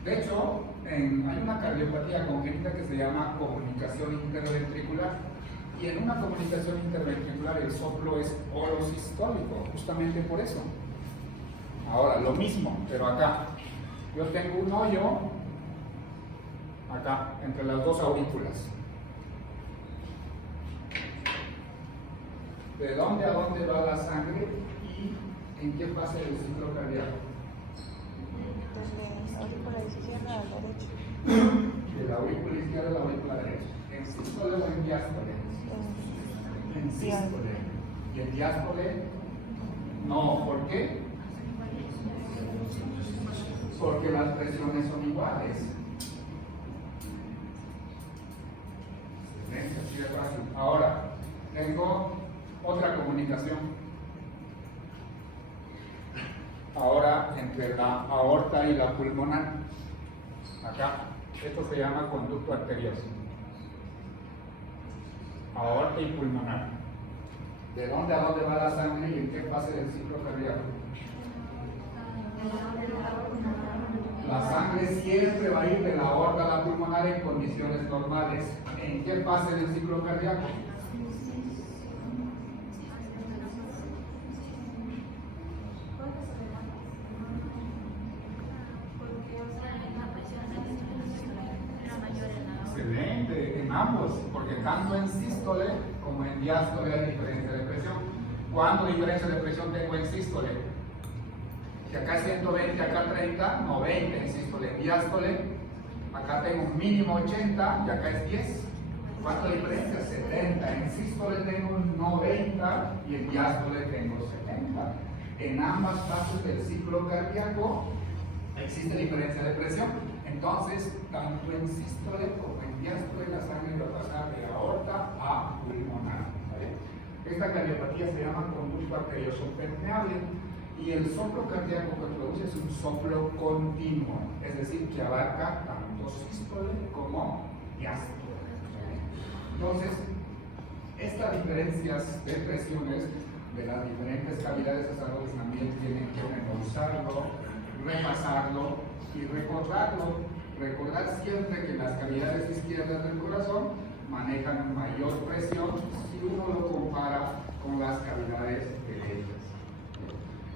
de hecho, hay una cardiopatía congénita que se llama comunicación interventricular. Y en una comunicación interventricular el soplo es holosistólico, justamente por eso. Ahora, lo mismo, pero acá. Yo tengo un hoyo, acá, entre las dos aurículas. ¿De dónde a dónde va la sangre y en qué fase del ciclo cardíaco? Desde la aurícula izquierda a la derecha. De la aurícula izquierda a la aurícula derecha. ¿En sístole o en diástole? En sístole. ¿Y en diástole? No. ¿Por qué? Porque las presiones son iguales. Así de fácil. Ahora, tengo otra comunicación. Ahora, entre la aorta y la pulmonar. Acá. Esto se llama conducto arterioso. Aorta y pulmonar. ¿De dónde a dónde va la sangre y en qué fase del ciclo cardíaco? La sangre siempre va a ir de la aorta a la pulmonar en condiciones normales. ¿En qué fase del ciclo cardíaco? Excelente, en ambos, porque tanto en sístole como en diástole hay diferencia de presión. ¿Cuánto diferencia de presión tengo en sístole? Que acá es 120, acá 30, 90 en sístole. En diástole, acá tengo un mínimo 80 y acá es 10. ¿Cuánta diferencia? 70. En sístole tengo 90 y en diástole tengo 70. En ambas fases del ciclo cardíaco existe diferencia de presión. Entonces, tanto en sístole como en diástole la sangre va a pasar de aorta a pulmonar, ¿vale? Esta cardiopatía se llama conducto arterioso permeable y el soplo cardíaco que produce es un soplo continuo, es decir, que abarca tanto sístole como diástole, ¿vale? Entonces, estas diferencias de presiones de las diferentes cavidades es algo que también tienen que memorizarlo, repasarlo y recordarlo. Recordar siempre que las cavidades izquierdas del corazón manejan mayor presión si uno lo compara con las cavidades derechas.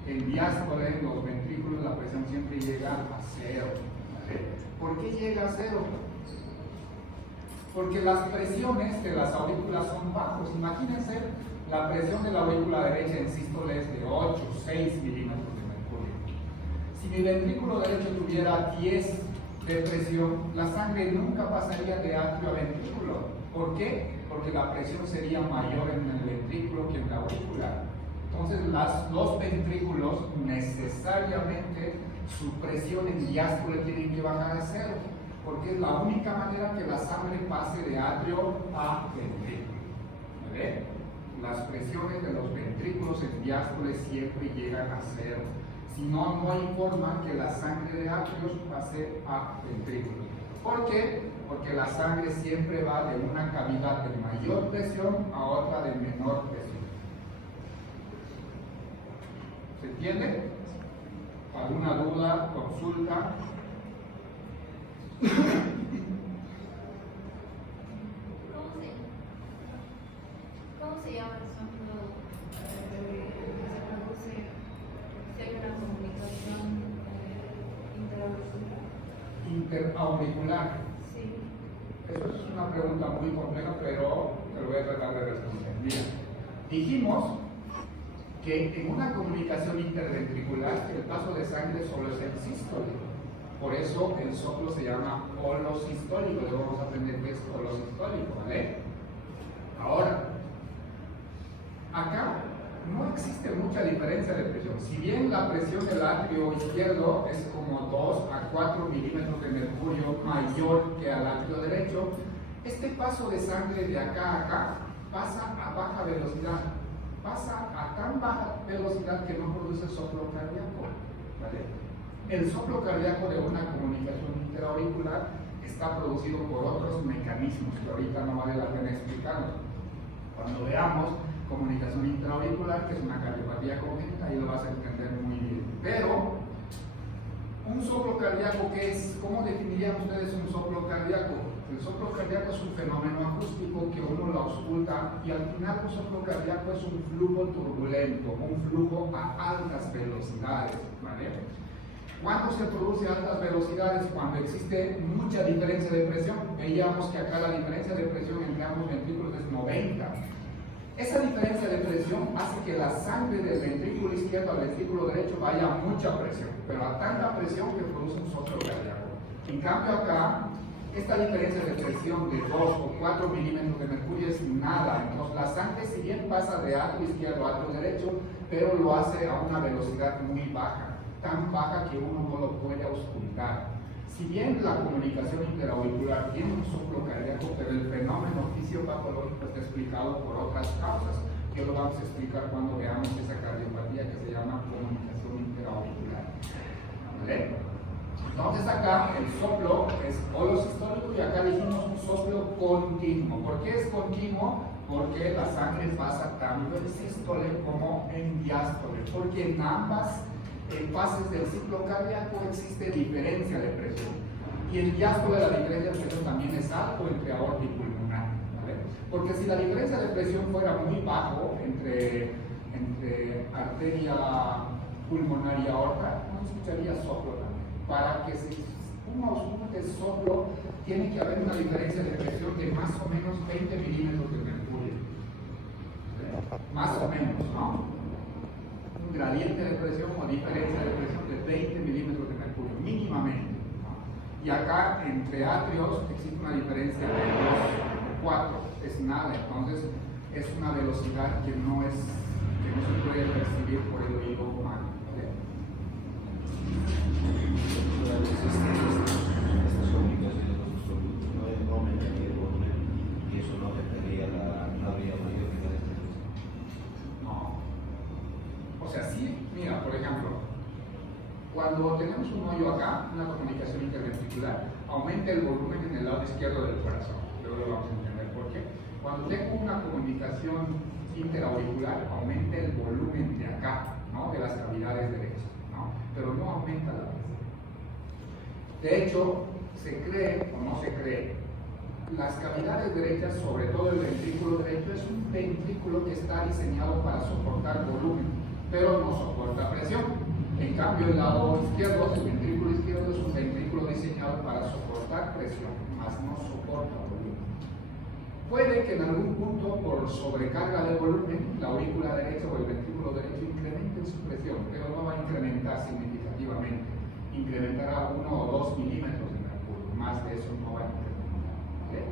En diástole, en los ventrículos, la presión siempre llega a 0. ¿Vale? ¿Por qué llega a 0? Porque las presiones de las aurículas son bajos. Imagínense, la presión de la aurícula derecha en sístole es de 8, 6 milímetros de mercurio. Si mi ventrículo derecho tuviera 10 de presión, la sangre nunca pasaría de atrio a ventrículo. ¿Por qué? Porque la presión sería mayor en el ventrículo que en la aurícula. Entonces, los ventrículos necesariamente su presión en diástole tienen que bajar a 0, porque es la única manera que la sangre pase de atrio a ventrículo. ¿Vale? las presiones de los ventrículos en diástole siempre llegan a cero. Si no, no hay forma que la sangre de atrios pase a ventrículos. ¿Por qué? Porque la sangre siempre va de una cavidad de mayor presión a otra de menor presión. ¿Se entiende? ¿Alguna duda? Consulta. ¿Cómo se llama el soplo que se produce si hay una comunicación interauricular? Interauricular. Sí. Eso es una pregunta muy compleja, pero te lo voy a tratar de responder. Mira, dijimos que en una comunicación interventricular el paso de sangre solo es el sístole. Por eso el soplo se llama holosistólico. Luego vamos a aprender qué es holosistólico, ¿vale? Ahora, acá no existe mucha diferencia de presión. Si bien la presión del atrio izquierdo es como 2 a 4 milímetros de mercurio mayor que al atrio derecho, este paso de sangre de acá a acá pasa a baja velocidad. Pasa a tan baja velocidad que no produce soplo cardíaco, ¿vale? El soplo cardíaco de una comunicación interauricular está producido por otros mecanismos que ahorita no vale la pena explicarlo. Cuando veamos comunicación intraauricular, que es una cardiopatía congénita, ahí lo vas a entender muy bien. Pero, un soplo cardíaco, ¿qué es? ¿Cómo definirían ustedes un soplo cardíaco? El soplo cardíaco es un fenómeno acústico que uno lo ausculta y al final un soplo cardíaco es un flujo turbulento, un flujo a altas velocidades, ¿vale? ¿Cuándo se produce a altas velocidades? Cuando existe mucha diferencia de presión. Veíamos que acá la diferencia de presión entre ambos ventrículos es 90. Esa diferencia de presión hace que la sangre del ventrículo izquierdo al ventrículo derecho vaya a mucha presión, pero a tanta presión que produce un soplo cardíaco. En cambio acá, esta diferencia de presión de 2 o 4 milímetros de mercurio es nada. Entonces la sangre si bien pasa de atrio izquierdo a atrio derecho, pero lo hace a una velocidad muy baja, tan baja que uno no lo puede auscultar. Si bien la comunicación interauricular tiene un soplo cardíaco, pero el fenómeno fisiopatológico está explicado por otras causas, que lo vamos a explicar cuando veamos esa cardiopatía que se llama comunicación interauricular. ¿Vale? Entonces acá el soplo es holosistólico y acá dijimos un soplo continuo. ¿Por qué es continuo? Porque la sangre pasa tanto en sístole como en diástole, porque en ambas fases del ciclo cardíaco existe diferencia de presión. Y en diástole la diferencia de presión también es algo entre aorta y pulmonar, ¿vale? Porque si la diferencia de presión fuera muy bajo entre arteria pulmonar y aorta, no escucharía soplo también. Para que se ausculte el soplo, tiene que haber una diferencia de presión de más o menos 20 milímetros de mercurio. ¿Sí? Más o menos, ¿no? Un gradiente de presión o diferencia de presión de 20 milímetros de mercurio, mínimamente, ¿no? Y acá entre atrios existe una diferencia de 2 o 4, es nada. Entonces es una velocidad que no se puede percibir por el oído humano, ¿vale? Estas comunicaciones no aumentaría el volumen y eso no afectaría no habría mayor diferencia. No. O sea, sí, mira, por ejemplo, cuando tenemos un hoyo acá, una comunicación interventricular, aumenta el volumen en el lado izquierdo del corazón. Luego lo vamos a entender por qué. Cuando tengo una comunicación interauricular, aumenta el volumen de acá, ¿no? De las cavidades derechas, ¿no? Pero no aumenta la presión. De hecho, se cree o no se cree, las cavidades derechas, sobre todo el ventrículo derecho, es un ventrículo que está diseñado para soportar volumen, pero no soporta presión. En cambio, el lado izquierdo, el ventrículo izquierdo, es un ventrículo diseñado para soportar presión, más no soporta volumen. Puede que en algún punto, por sobrecarga de volumen, la aurícula derecha o el ventrículo derecho incrementen su presión, pero no va a incrementar significativamente. Incrementará 1 o 2 milímetros de mercurio, más de eso no va a incrementar. ¿Vale?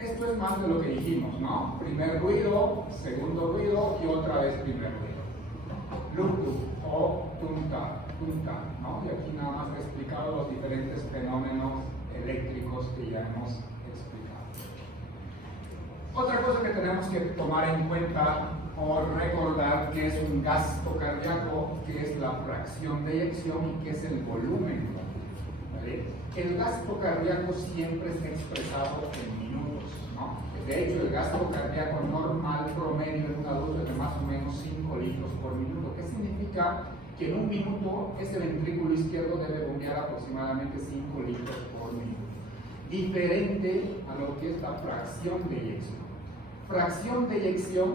Esto es más de lo que dijimos, ¿no? Primer ruido, segundo ruido y otra vez primer ruido. Bluetooth o tunta, ¿no? Y aquí nada más he explicado los diferentes fenómenos eléctricos que ya hemos explicado. Otra cosa que tenemos que tomar en cuenta o recordar que es un gasto cardíaco, que es la fracción de eyección y que es el volumen. ¿Vale? El gasto cardíaco siempre está expresado en minutos, ¿no? De hecho, el gasto cardíaco normal promedio en un adulto es de más o menos 5 litros por minuto. ¿Qué significa? Que en un minuto ese ventrículo izquierdo debe bombear aproximadamente 5 litros por minuto. Diferente a lo que es la fracción de eyección. Fracción de eyección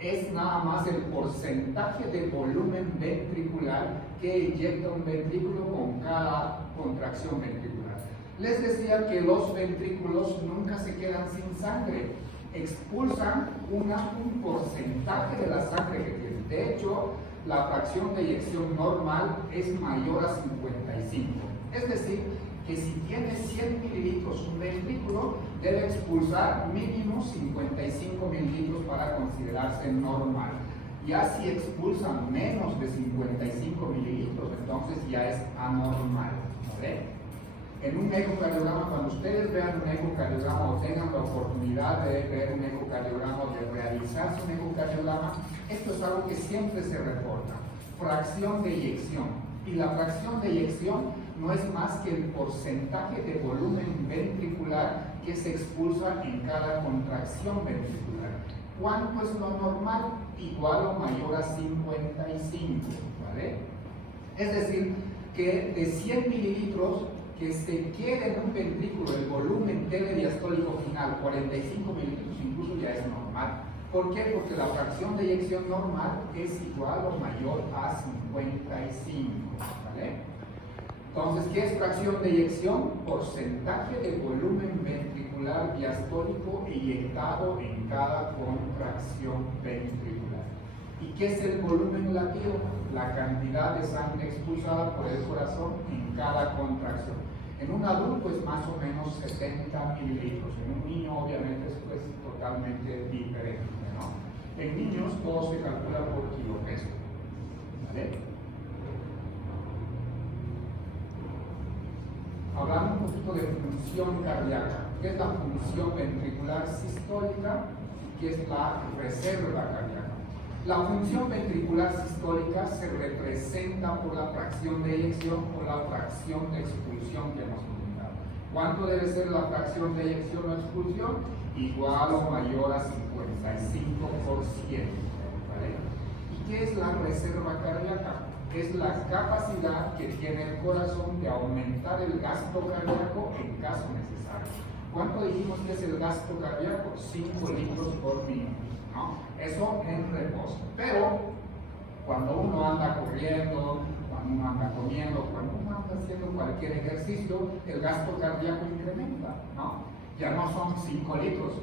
es nada más el porcentaje de volumen ventricular que eyecta un ventrículo con cada contracción ventricular. Les decía que los ventrículos nunca se quedan sin sangre, expulsan un porcentaje de la sangre que tienen. De hecho, la fracción de eyección normal es mayor a 55. Es decir, que si tiene 100 mililitros un ventrículo, debe expulsar mínimo 55 mililitros para considerarse normal. Ya si expulsan menos de 55 mililitros, entonces ya es anormal. ¿Vale? En un ecocardiograma, cuando ustedes vean un ecocardiograma o tengan la oportunidad de ver un ecocardiograma o de realizarse un ecocardiograma, esto es algo que siempre se reporta. Fracción de eyección. Y la fracción de eyección no es más que el porcentaje de volumen ventricular que se expulsa en cada contracción ventricular. ¿Cuánto es lo normal? Igual o mayor a 55, ¿vale? Es decir, que de 100 mililitros que se quede en un ventrículo el volumen telediastólico final, 45 mililitros incluso ya es normal. ¿Por qué? Porque la fracción de eyección normal es igual o mayor a 55, ¿vale? Entonces, ¿qué es fracción de eyección? Porcentaje de volumen ventricular diastólico eyectado en cada contracción ventricular. ¿Y qué es el volumen latido? La cantidad de sangre expulsada por el corazón en cada contracción. En un adulto es más o menos 70 mililitros. En un niño, obviamente, es pues, totalmente diferente, ¿no? En niños todo se calcula por kilopeso. ¿Vale? Hablando un poquito de función cardíaca, ¿qué es la función ventricular sistólica y qué es la reserva cardíaca? La función ventricular sistólica se representa por la fracción de eyección o la fracción de expulsión que hemos comentado. ¿Cuánto debe ser la fracción de eyección o expulsión? Igual o mayor a 55%. ¿Vale? ¿Y qué es la reserva cardíaca? Es la capacidad que tiene el corazón de aumentar el gasto cardíaco en caso necesario. ¿Cuánto dijimos que es el gasto cardíaco? 5 litros por minuto, ¿no? Eso en reposo. Pero cuando uno anda corriendo, cuando uno anda comiendo, cuando uno anda haciendo cualquier ejercicio, el gasto cardíaco incrementa, ¿no? Ya no son 5 litros,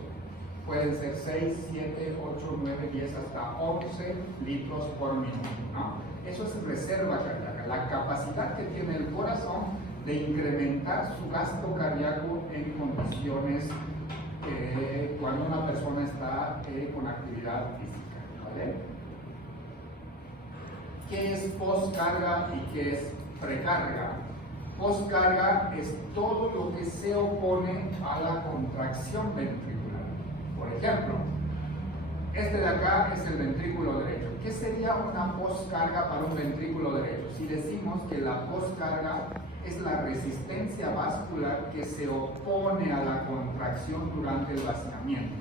pueden ser 6, 7, 8, 9, 10, hasta 11 litros por minuto, ¿no? Eso es reserva cardíaca, la capacidad que tiene el corazón de incrementar su gasto cardíaco en condiciones cuando una persona está con actividad física, ¿vale? ¿Qué es postcarga y qué es precarga? Postcarga es todo lo que se opone a la contracción ventricular. Por ejemplo, este de acá es el ventrículo derecho. ¿Qué sería una postcarga para un ventrículo derecho? Si decimos que la postcarga es la resistencia vascular que se opone a la contracción durante el vaciamiento.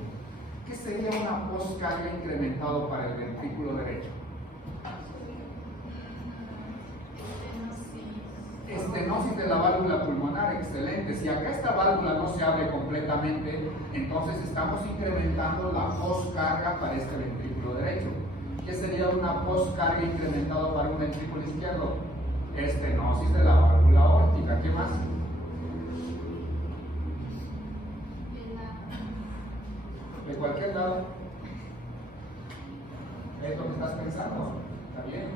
¿Qué sería una postcarga incrementado para el ventrículo derecho? Estenosis de la válvula pulmonar, excelente. Si acá esta válvula no se abre completamente, entonces estamos incrementando la postcarga para este ventrículo derecho. ¿Qué sería una postcarga incrementada para un ventrículo izquierdo? Estenosis de la válvula aórtica. ¿Qué más? De cualquier lado. ¿Es lo que estás pensando? ¿Está bien?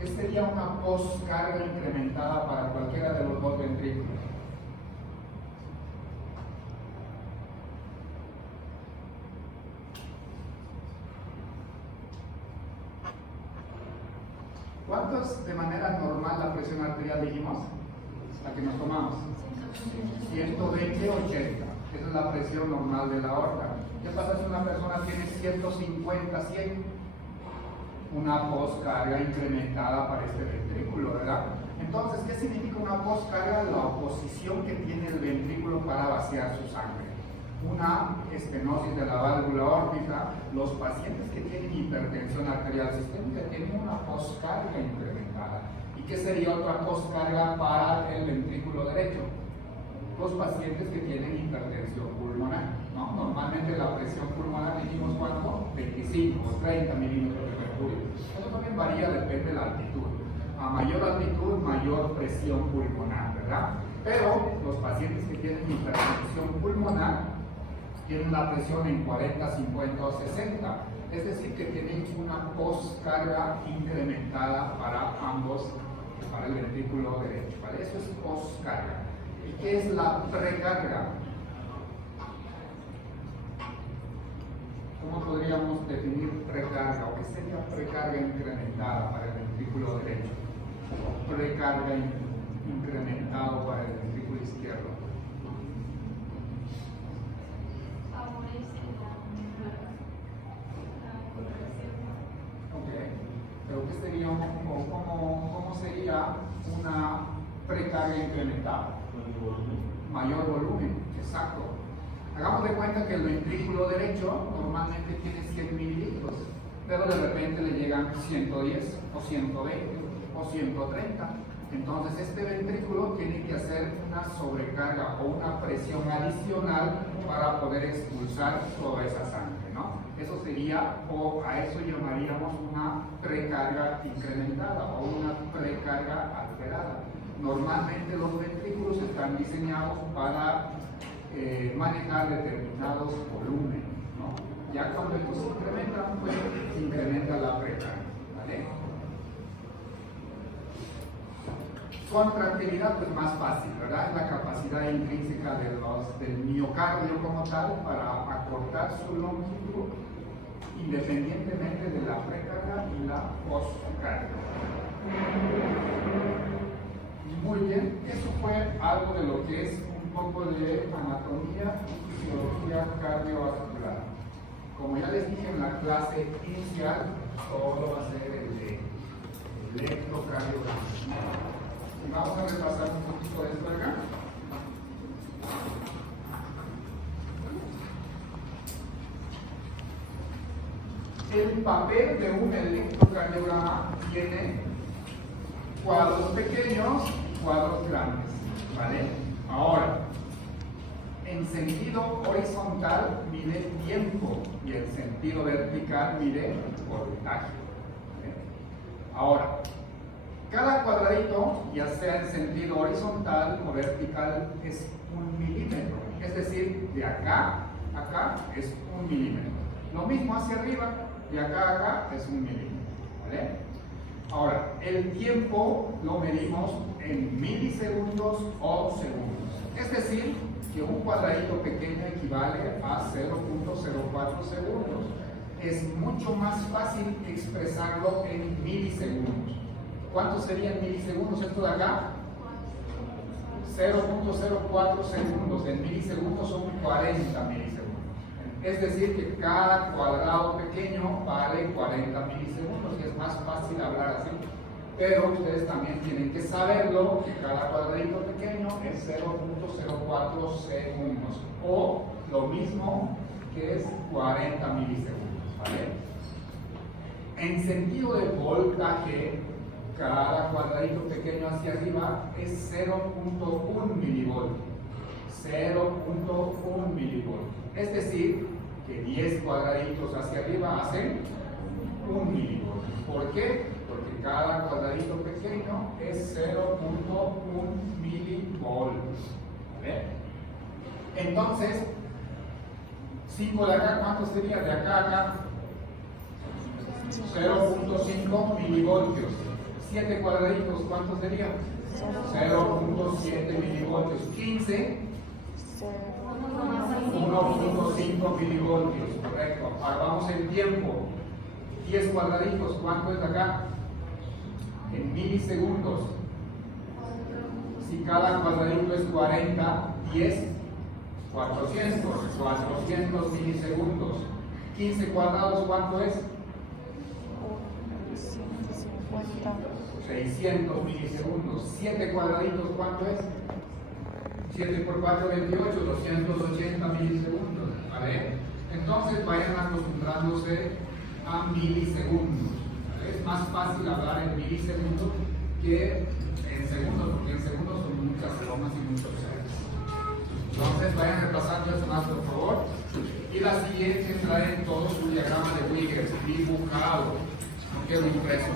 ¿Qué sería una postcarga incrementada para cualquiera de los dos ventrículos? ¿Cuánto es de manera normal la presión arterial, dijimos? La que nos tomamos. 120/80. Esa es la presión normal de la aorta. ¿Qué pasa si una persona tiene 150, 100? Una poscarga incrementada para este ventrículo, ¿verdad? Entonces, ¿qué significa una poscarga? La oposición que tiene el ventrículo para vaciar su sangre. Una estenosis de la válvula aórtica, los pacientes que tienen hipertensión arterial sistémica tienen una poscarga incrementada. ¿Y qué sería otra poscarga para el ventrículo derecho? Los pacientes que tienen hipertensión pulmonar, ¿no? Normalmente la presión pulmonar dijimos ¿cuánto? 25 o 30 milímetros de mercurio. Eso también varía, depende de la altitud. A mayor altitud, mayor presión pulmonar, ¿verdad? Pero los pacientes que tienen hipertensión pulmonar tienen la presión en 40, 50 o 60. Es decir, que tienen una poscarga incrementada para ambos, para el ventrículo derecho, ¿vale? Eso es poscarga. ¿Y qué es la precarga? ¿Cómo podríamos definir precarga? ¿O qué sería precarga incrementada para el ventrículo derecho? Precarga incrementado para el ventrículo izquierdo. Ok, pero ¿qué sería cómo sería una precarga incrementada? Mayor volumen, exacto. Hagamos de cuenta que el ventrículo derecho normalmente tiene 100 mililitros, pero de repente le llegan 110 o 120 o 130. Entonces este ventrículo tiene que hacer una sobrecarga o una presión adicional para poder expulsar toda esa sangre, ¿no? Eso sería, o a eso llamaríamos una precarga incrementada o una precarga alterada. Normalmente los ventrículos están diseñados para manejar determinados volúmenes, ¿no? Ya cuando estos se incrementan, pues se incrementa la precarga, ¿vale? Su contractilidad pues más fácil, ¿verdad? Es la capacidad intrínseca del miocardio como tal para acortar su longitud independientemente de la precarga y la postcarga. Muy bien, eso fue algo de lo que es un poco de anatomía y fisiología cardiovascular. Como ya les dije en la clase inicial, todo va a ser el de electrocardiograma. Y vamos a repasar un poquito de esto acá. El papel de un electrocardiograma tiene cuadros pequeños y cuadros grandes, ¿vale? Ahora, en sentido horizontal mide tiempo y en sentido vertical mide voltaje, ¿vale? Ahora, cada cuadradito, ya sea en sentido horizontal o vertical, es 1 milímetro. Es decir, de acá a acá es 1 milímetro. Lo mismo hacia arriba, de acá a acá es 1 milímetro, ¿vale? Ahora, el tiempo lo medimos en milisegundos o segundos. Es decir, que un cuadradito pequeño equivale a 0.04 segundos. Es mucho más fácil expresarlo en milisegundos. ¿Cuánto serían milisegundos esto de acá? 0.04 segundos. En milisegundos son 40 milisegundos. Es decir, que cada cuadrado pequeño vale 40 milisegundos y es más fácil hablar así. Pero ustedes también tienen que saberlo, que cada cuadradito pequeño es 0.04 segundos. O lo mismo que es 40 milisegundos, ¿vale? En sentido de voltaje, cada cuadradito pequeño hacia arriba es 0.1 milivoltios. 0.1 milivoltios. Es decir, que 10 cuadraditos hacia arriba hacen 1 milivoltio. ¿Por qué? Porque cada cuadradito pequeño es 0.1 milivoltios. ¿Vale? Entonces, 5 de acá, ¿cuánto sería? De acá a acá, 0.5 milivoltios. 7 cuadraditos, ¿cuánto sería? 0.7 milivoltios. 15, 1.5 milivoltios, correcto. Ahora vamos en tiempo. 10 cuadraditos, ¿cuánto es acá? En milisegundos. Si cada cuadradito es 40, 10 400 milisegundos. 15 cuadrados, ¿cuánto es? 150. 600 milisegundos. 7 cuadraditos, ¿cuánto es? 7 por 4, 28, 280 milisegundos. ¿Vale? Entonces vayan acostumbrándose a milisegundos. ¿Vale? Es más fácil hablar en milisegundos que en segundos, porque en segundos son muchas comas y muchos ceros. Entonces vayan repasando esto más, por favor. Y la siguiente trae todo su diagrama de Wiggers dibujado, no quedó impreso.